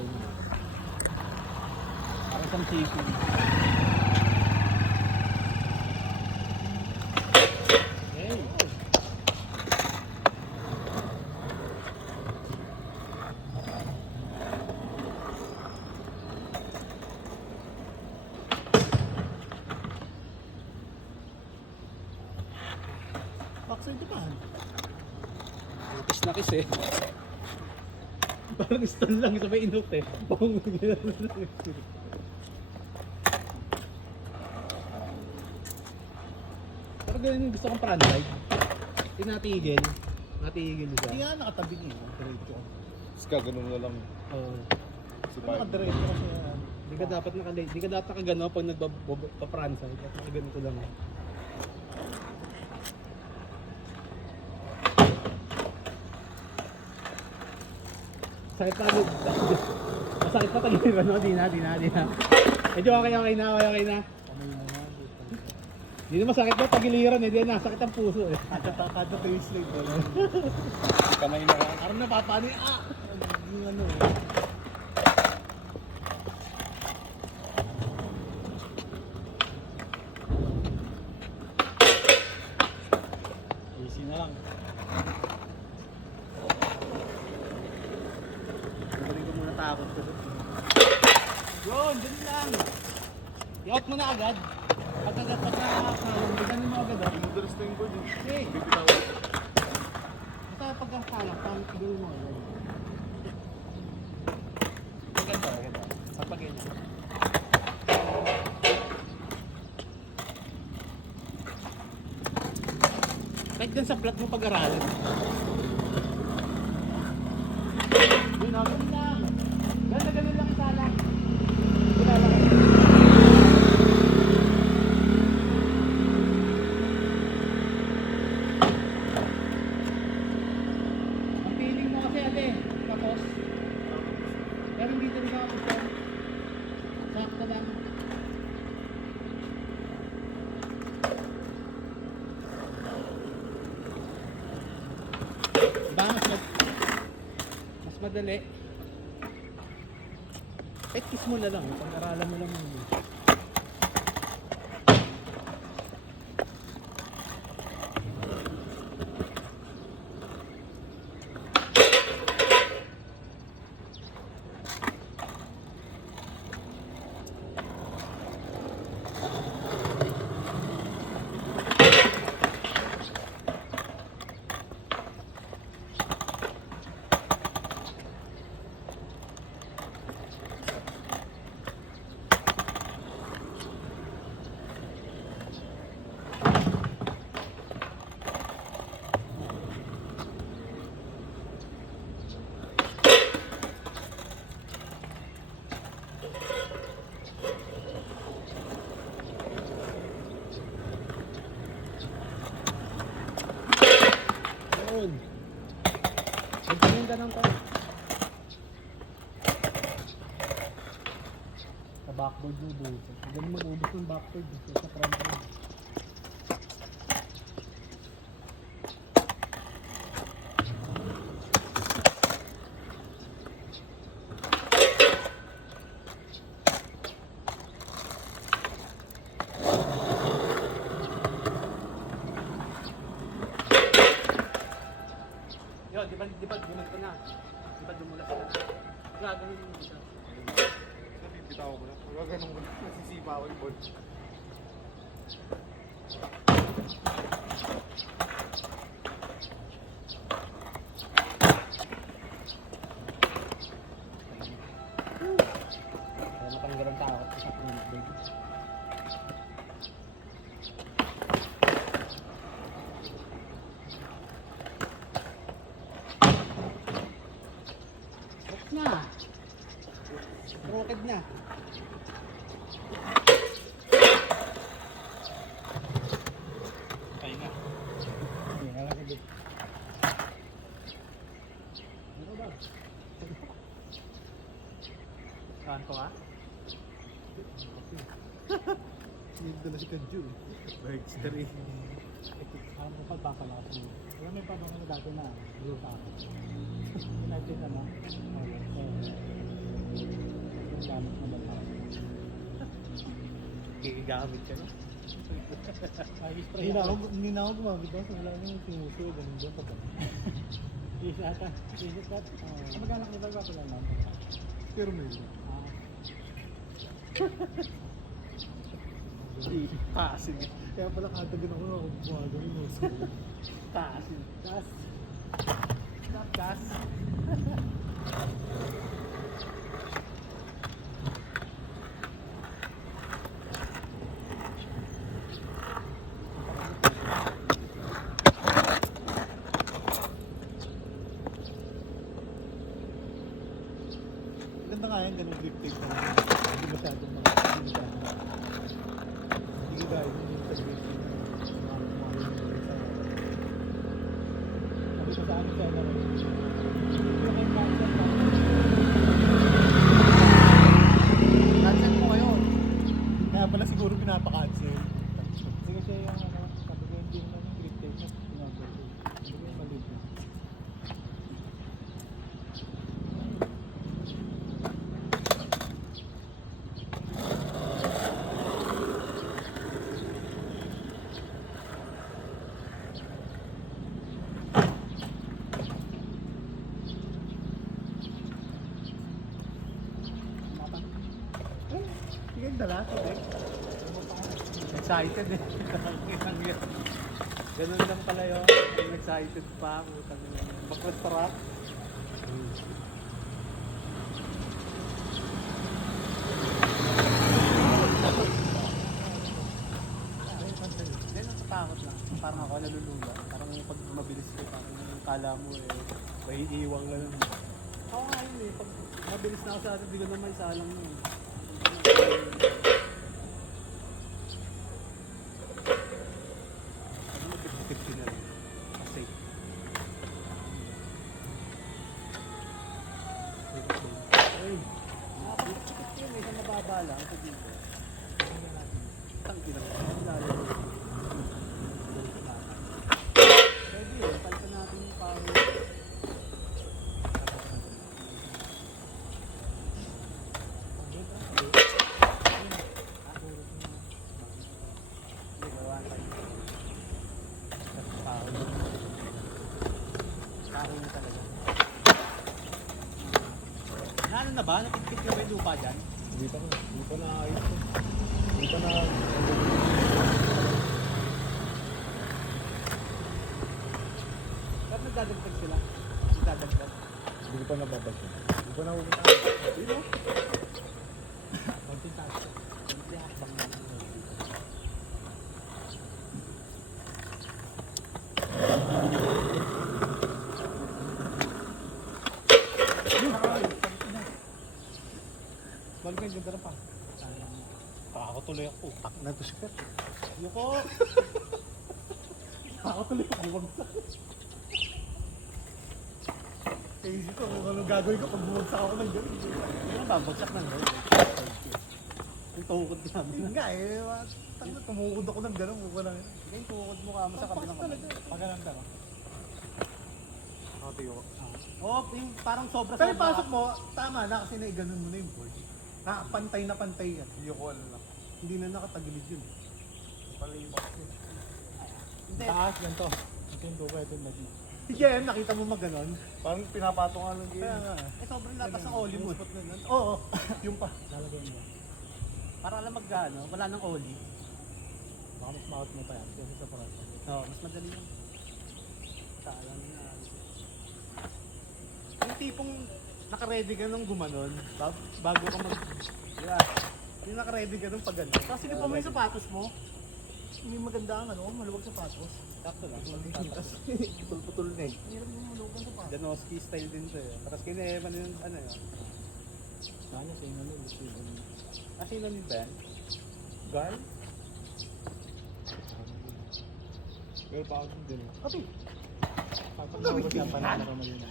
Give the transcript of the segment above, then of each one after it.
ito niya. Parang isang chicken. Hey! Paksa ito pa. Kiss na kiss eh. Parang stall lang sa may inot eh. Pero ganun yung gusto kong frontside. Tinatigil. Natigil siya. Hindi nga nakatabi niya. Diretso. Tapos gaganon na lang Oo. si Ano Pai. nakadiretso kasi Di ka dapat nakagano pag nagpa-frontside. At nakaganito lang. Sakit pa agad. Masakit pa tagilid ba no? Di na. Medyo okay na. kamay na nga. Di na masakit na tagiliran eh. Di na sakit ang puso eh. Kada tayo slide wala. Kamay na lang. Parang napapano yung yung ano eh. Easy na lang. Hindi ko muna takot ko. Yun, dun lang. I-out mo na agad. Pagkakasalang, biganin mo agad ah. Madalas na yung board eh. Eh, Bibitaw. basta pagkakasalang, pagkakasalang mo agad. Ganda. Sa pag-ganyan. Kahit dyan sa flat mo pag-aralan. Yun o, ganun lang. Ganun lang isalang. Wala lang. Ang feeling mo kasi ate, tapos. Pero hindi talaga ako gusto. Sakto lang. Diba mas madali. Kiss mo na lang, pag-aralan mo lang yun. Yun. Magpinin ka ng tayo. Sa backboard mo ubus. Ganun mag-ubus ng backboard. Sa frontboard. Yun, di ba dumag ka na? Di ba dumulas ka na? Gagawin mo siya. Bibitaw ko na. Gaganon ko na. Nasisipa ako yung board. Kaya matanggal ang tao sa frontboard. Na. Crooked na. Ay na. Hindi, nakakagit. Ano ba? Saan ko ah? Nagdala si Kadju eh. Bagster eh. Alam ko pagpapalakas mo. Alam mo pa ba dati na blue pa ako? United na no? gamit ka na. Hindi na ako gumamit doon. Wala nang sinuso. Ganun doon pa ba? Isip ata. Isip ata. Kamag-anak nila ba pala naman? Pero may iba. Kasin. Kaya pala katagan ako ako gumagawin ng muso. Kasin. Taas. Gas. Ganda nga yan, ganun grip tape na. Hindi masyadong mga, hindi masyadong. Hindi gaya yung sa grip tape na kumain sa... Sabi ko sa amin sa ano rin. Cancel mo ngayon. Kaya pala siguro pinapakancel. Kasi kasi yung ano, sabi ko hindi naman yung grip tape na pinagawa ko. Hindi ko yung maliit na. Sige, dala. Sige. Excited eh. Ganun lang pala yun. I'm excited pa. Bakit sarap? Hindi, natatakot lang. Parang ako nalulula. Parang pag mabilis ko, parang kala mo eh, may iiwang lang. Oo nga yun eh. Pag mabilis na ako sa atin, hindi ko na may salang yun. Ano mo 50-50 na rin? Kasi. Ay, nakapag-50 yun. May isang mababa lang sa dito. Tangki lang. Lalo. Pwede yun. Palitan natin yung power. Hindi, gawa tayo. Power. Power na talaga. Ano na ba? Napitpit na ba yung lupa dyan? Hindi pa na. Hindi pa na ayos. Hindi pa na... Ba't nagdadagdag sila? Nagdadagdag. Hindi ko pa nababasa. Hindi pa na pupunta. Dito? Konting taas. Hindi akbang na lang. Bagay, ganda na pa. Ako tuloy ako. Tak na to siya. Yuko! Ako tuloy ako bumagsak. Isip ko kung anong gagawin ko pag bumagsak ako ng gawin. Hindi na babagsak ng gawin. Yung tuhod namin. Hindi nga eh. Tumukod ako ng gano'n. Huwag ko lang. Sige, yung tuhod mo ka mo sa kabilang kamay. Pagalan ka ba? Ako tuyo ko. Oo, yung parang sobra-sobra. Pero yung pasok mo, tama na kasi naiganon mo na yung board. Pantay na pantay yan. Hindi ko ano lang. Hindi na nakatagilid yun. Palimak yun. Hindi. Taas, ganito. Ito yung tuba, ito yung lagi. Sige, nakita mo maganon. Parang pinapatong nga lang Kaya yun. nga. Eh, sobrang latas ng oli mo. Oo, yung pa. Lalagay mo. Para alam mag-ano, wala nang oli. Baka mas maot mo pa yan. Kasi sa parang. Oo, mas madali yung alam na. Yung tipong naka-ready ka nung gumanon, bago ka mag... Yeah. Yung naka-ready ka nung pag gano'n. Tapos sige pa mo yung sapatos mo. Hindi maganda ang ano, maluwag sapatos. Sakto lang. Tapos putol-putol na eh. Hirap yung maluwag ang sapatos. Janoski style din to eh. Tapos kina-Evan yung ano yun. Sana sa inyo nung gusto yun. Ah, sino ni Ben? Guy? Pero pagod din. Okay. Pagpagpagod siya, panalo mo yun.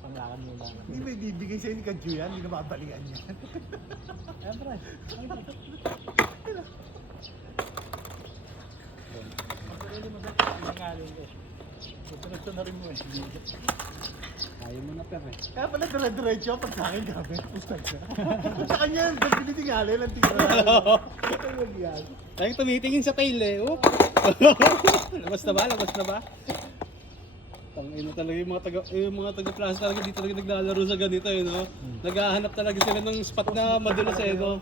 Panglakan mo lang. Hindi may bibigay sa'yo ni Kadju yan, hindi na babalikan yan. Siyempre. Pero hindi mo sa pinangalan ko. Diretso na rin mo eh. Ayaw mo na per eh. Kaya pala dire-diretso pag sa akin grabe. Pustag ka. Sa kanya, pinitingali lang tira. Ay, wag yan. Tayong tumitingin sa tail eh. Oh. Labas na ba? Labas na ba? Tangina talaga yung mga taga-class talaga dito talaga naglalaro sa ganito eh, no? Naghahanap talaga sila ng spot na madulas eh, no?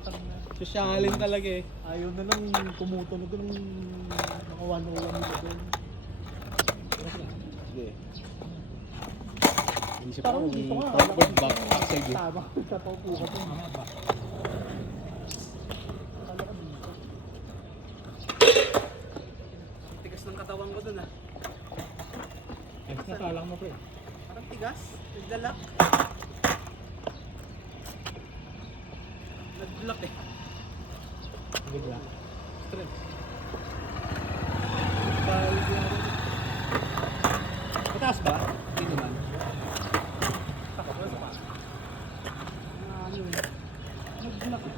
Sosyalin talaga eh. Ayaw na lang tumutunog ng mga 101 nila doon. Hindi. Hindi siya Parang parang dito nga. forward backside eh. Tama, sa paupo ka doon. Akala ko dito. Tigas ng katawan ko dun ah. Ayos na talang mo pre. Parang tigas. Naglalak. Nag-block eh. Bigla. Strength. Mataas ba? Hindi naman. Ano yun? Nag-block eh.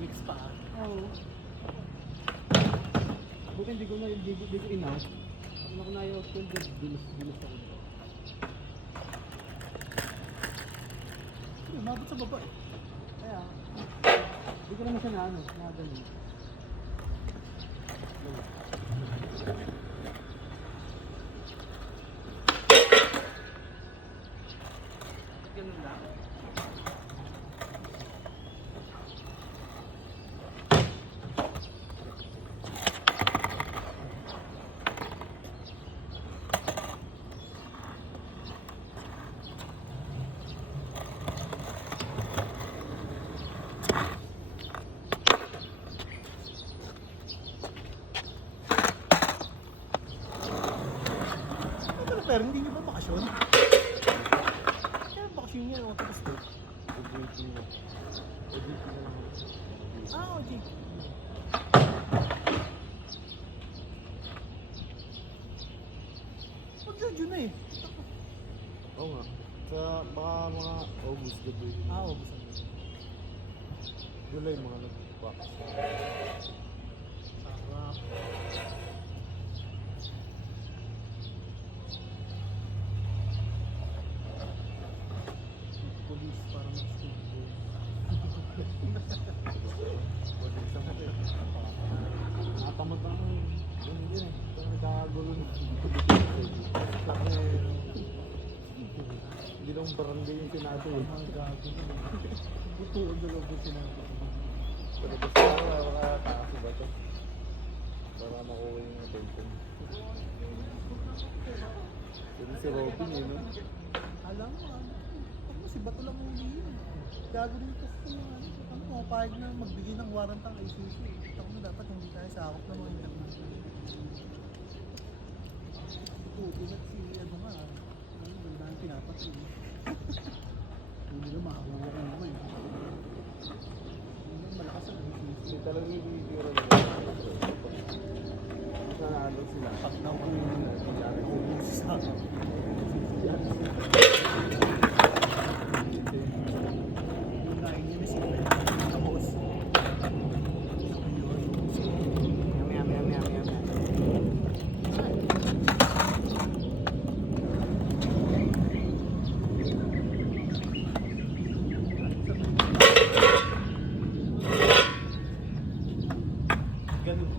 Mix pa. Oo. Buti hindi ko ina. Ano ko na yung bilis ako. Umabot sa baba eh. Kaya, hindi ko naman siya na ano, na ganun. Ganun lang. Pero hindi nyo ba bakasyon? Kaya bakasyon niya, ano tapos to? OG. Mag-June na eh. Oo nga. Sa baka mga August gabi. Gusto mo. July mga nag-box. Sarap. Police para mag-studio. Natamad na ako eh. Yun din eh. Parang nagkakagulo na. Kasi hindi lang barangay yung Senado eh. Mga gago. Butuon na lang yung sinabi ko. Pero gusto ko makakataas ba ito? Para makuha yung attention. Pero si Robin eh, no? Alam mo, ano si Bato lang uli yun. Gago rin ito sa mga ano, mapahig na magbigay ng warrant ang ICC. Ito mo dapat hindi tayo sakop ng mga international. Puti na si ano nga, ano, gandaan pinapatid. Hindi na makakuha ko naman eh. Malakas ang ICC. Hindi talaga yung video rin. Nanalo sila. Pag nauubusi sa akin. Unahin niya na si Tapos. Ganun.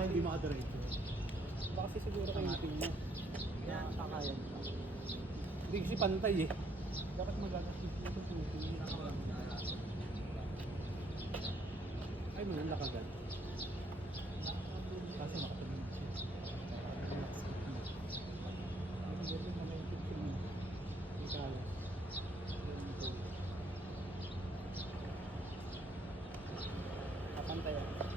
Hindi makadiretso. Baka kasi siguro kayo yung mo. Kaya kakayan ka. Hindi kasi pantay eh. Dapat magagas dito puti. Ay, manalak agad. Kasi makatumingin siya. Kapantay ako.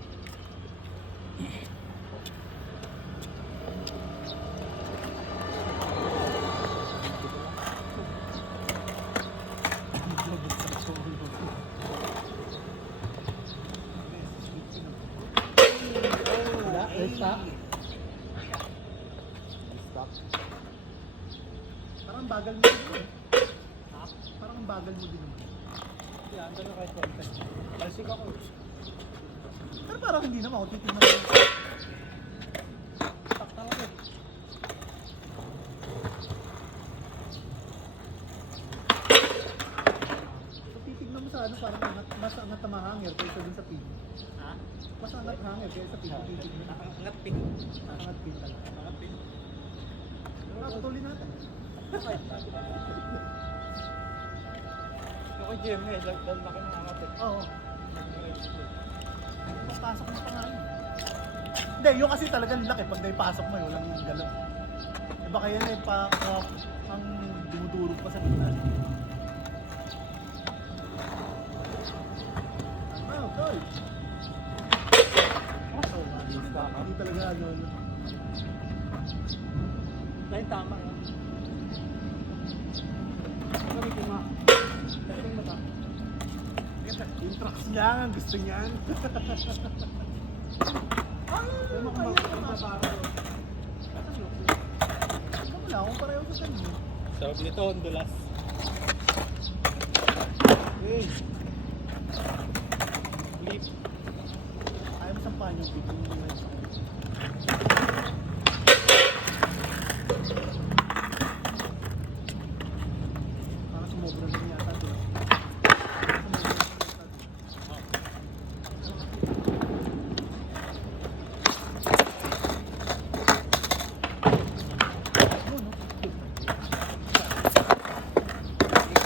stock. Stop. Parang bagal mo din naman. Parang ang bagal mo din naman. Yeah, andun na kahit konti. Balsik ako. Pero parang hindi naman ako titignan ko. Tak talaga. So titignan mo sa ano, parang mas angat na mahangir kaysa dun sa pin. Ha? Mas angat hangir kaysa pin. Titignan. Angat pin. Angat pin talaga. Angat pin. Pero patuloy natin. Ako kay GM eh, dahil laki ng angat eh. Oo. Papasok mo pa nga yun. Hindi, yung kasi talagang laki. Pag naipasok mo, walang yung galaw. Eh baka yan eh, ang dumudurog pa sa gitna. Ah, tol. Hindi talaga ano. Dahil tama yan. Gamitin mo. Gamitin mo ta. Yung trucks niya, ang gusto niyan. Ay, ano kaya naman? Ikaw wala, kung pareho sa kanina. Sarap nito, Honduras. Hey, Flip. ayaw mo sampahan yung big yung mga isa. Parang sumobra na yata doon.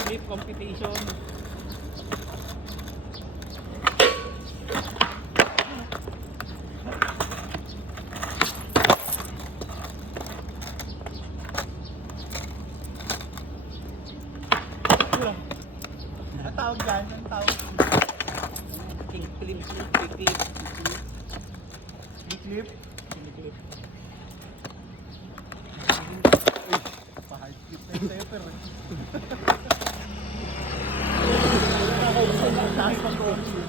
Flip competition. Ang tawag dyan, ang tawag King flip. King flip. big clip. King flip. Pa-hard clip na yung taper eh. Tayo pang konti.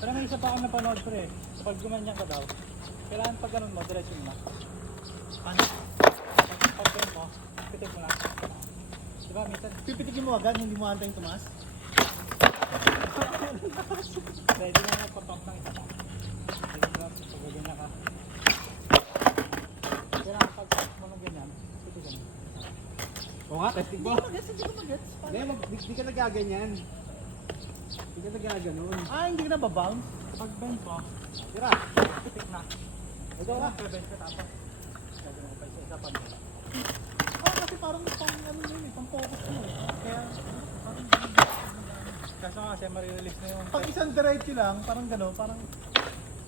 Pero may isa pa akong napanood pre. Kapag gumanyan ka daw, kailangan pag ganun mo, diretso mo na. Ano? Pag ganun mo, pitik mo na. Diba minsan, Pipitikin mo agad, hindi mo antayin tumaas. pwede mo papump ng isa pa. Pwede mo pag ganyan ka. Kailangan pag pump mo ng ganyan, pitikin mo. Oo nga, testing Hindi ko. ko magets, hindi ko magets. Hindi, di ka nagaganyan. Di ka nagaganon. Ah, hindi ka na babounce? Pag bend mo, Tira. pitik na. Ito ka. Pag-bend ka tapos, gagawin mo pa isa pa mo. Oo, kasi parang pang ano yun eh, pang focus mo eh. Kaya, parang Kaso nga kasi marirelease na yung pag isang diretso lang, parang gano'n, parang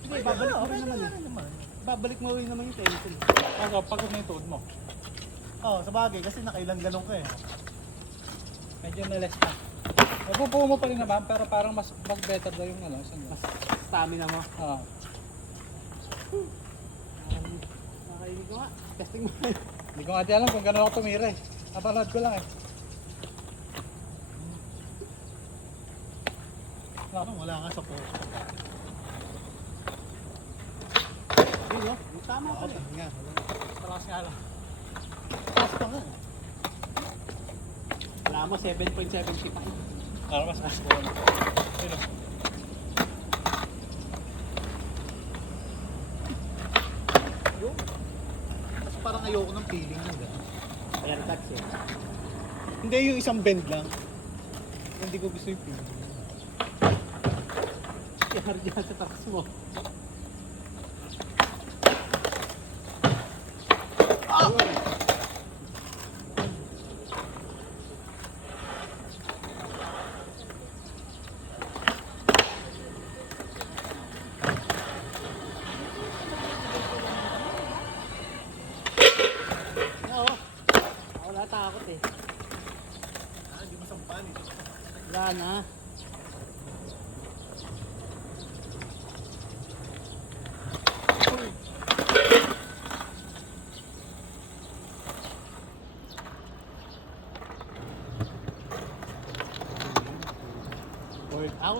Hindi, babalik mo rin pwede naman nga eh. rin naman. Babalik mo rin naman yung tension. Kaso pagod na yung tuhod mo. Oo, sa bagay, kasi nakailang galong ka eh. Medyo na-less na. Napupuho mo pa rin naman, pero parang mas mag-better daw yung ano, saan Mas stamina mo. Oo. Nakainig ko nga. Testing mo. Hindi ko nga di alam kung gano'n ako tumira eh. Napanood ko lang eh. Parang wala nga sa focus. Yun, no? Tama ka rin. Nga, Malakas nga lang. taas pa nga. Wala mo, 7.75. Para mas mas ko. Sino? Yung, mas parang ayoko ng feeling mo gano'n. Ayan, tax eh. Hindi, yung isang bend lang. Hindi ko gusto yung feeling. Kaya dyan sa tax mo. Oo. Wala takot eh. Ah, hindi mo sampan eh. Wala na. Out.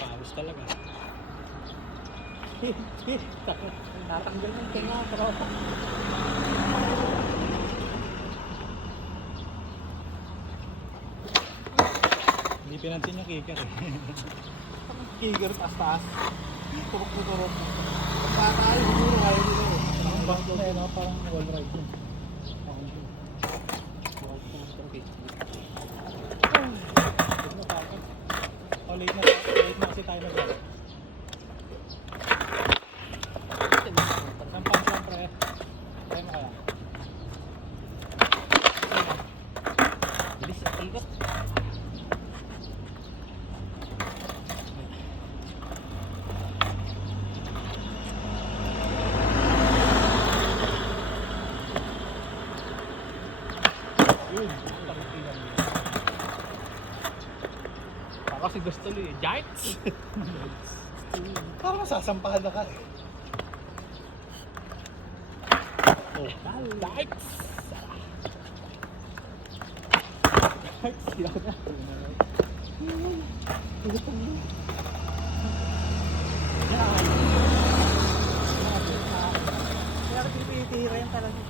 Pawis talaga. Natanggal ng tinga, tropa. Hindi pinansin yung kicker eh. Kicker, taas-taas. Turok na turok. Bata tayo, siguro, ayaw nila eh. Parang back na yun, parang wall ride yun. Oh, late na kasi tayo nag-ride. Isang punch lang pre. Try mo kaya. Bilis, ikot. Yun, pagkikilan mo. Kasi gusto nyo eh. Giants! Parang masasampahan na ka eh. Oh, lights! Lights, yun na. Kaya kasi pinitira yan talaga.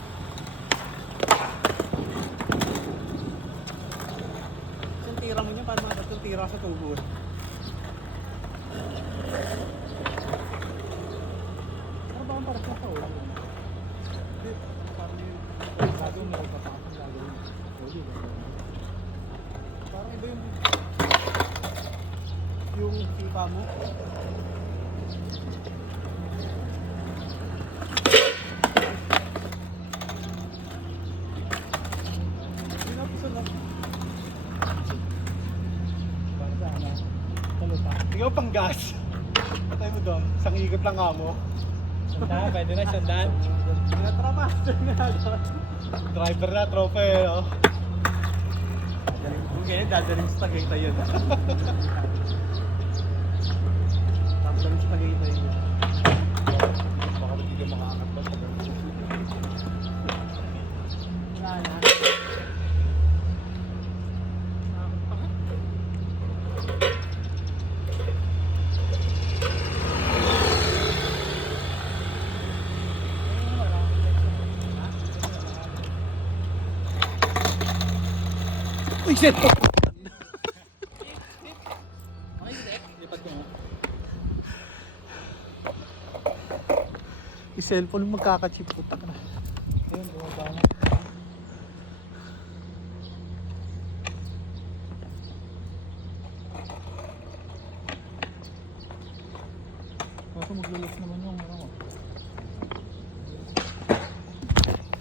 Isang tira mo niya, paano mga tatlong tira sa tubo? Ano ba ang parang sa tao? Hindi, parang yung gagawin mo, papakasang gagawin. Parang iba yung sipa mo. Hindi na piso na. Para sa ano, talupa. Ikaw pang gas. Patay mo doon. Isang ikot lang nga mo. Sandaan, pwede na sandaan. Pinatrapa. Driver na, tropa eh. Oh. Kung ganyan, dadaling sa Tagaytay yun. Dadaling sa Tagaytay yun. Baka hindi ka makaangat pa sa Wala na. Uy, shit! Lipat ko mo. Yung cellphone mo magkakachip po. Ayun, bumaba na. Kaso maglulok naman yung ano ko.